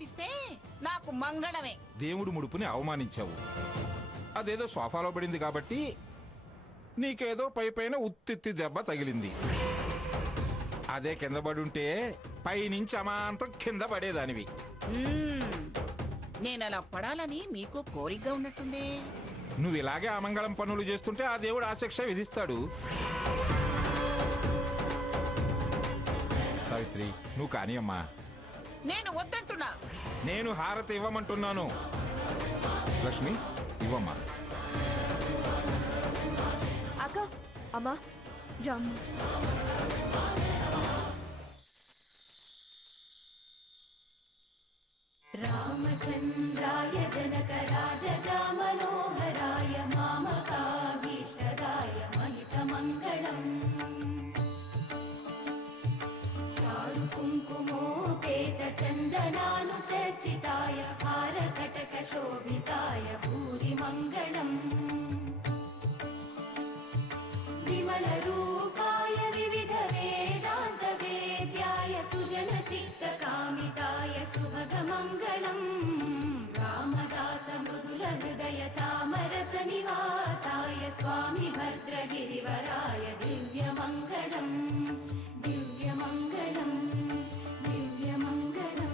హారతిస్తే నాకు మంగళమే. దేవుడు ముడుపుని అవమానించావు. అదేదో సోఫాలో పడింది కాబట్టి నీకేదో పైపైన ఉత్తిత్తి దెబ్బ తగిలింది. అదే కింద పడుంటే పైనుంచి అమాంతం కింద పడేదానివి. నేనలా పడాలని మీకు కోరికగా ఉన్నట్టుందే. నువ్వు ఇలాగే అమంగళం పనులు చేస్తుంటే ఆ దేవుడు ఆ శిక్ష విధిస్తాడు. సావిత్రి, నువ్వు కాని అమ్మా. నేను వద్దంటున్నా. నేను హారతి ఇవ్వమంటున్నాను. లక్ష్మి, ఇవ్వమ్మా. అక్క, అమ్మా, రామ్మ. రామచంద్రాయ జనకరాజా మనోహరాయ మామకాభీష్టదాయ మహితమంగళం. చారు కుంకుమోపేత చందనానుచర్చితాయ హారకటక శోభితాయ భూరి మంగళం. విమల రూపాయ వివిధ వేదాంత వేద్యాయ సుజన చిత్త కామితాయ సుభగ మంగళం. రామదాస మృదుల హృదయ తామరస నివాసాయ స్వామి భద్రగిరివరాయ దివ్య మంగళం. దివ్య మంగళం, దివ్య మంగళం.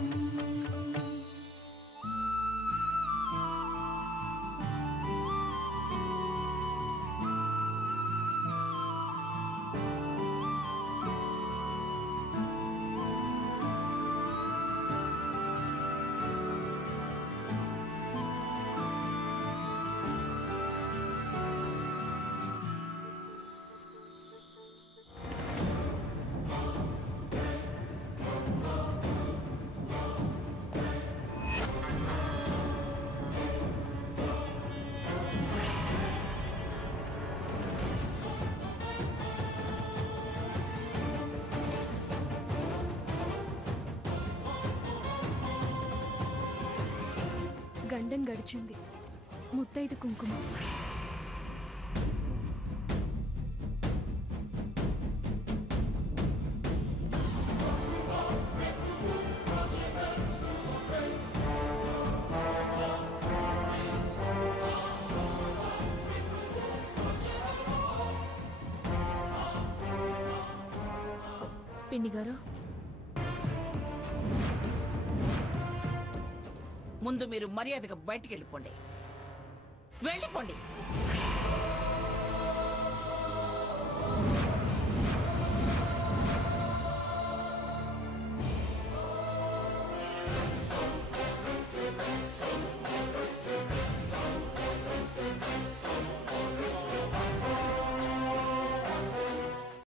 గండం గడిచింది. ముత్తైదు కుంకుమ. పిన్ని గారు, ముందు మీరు మర్యాదగా బయటికి వెళ్ళిపోండి. వెళ్ళిపోండి.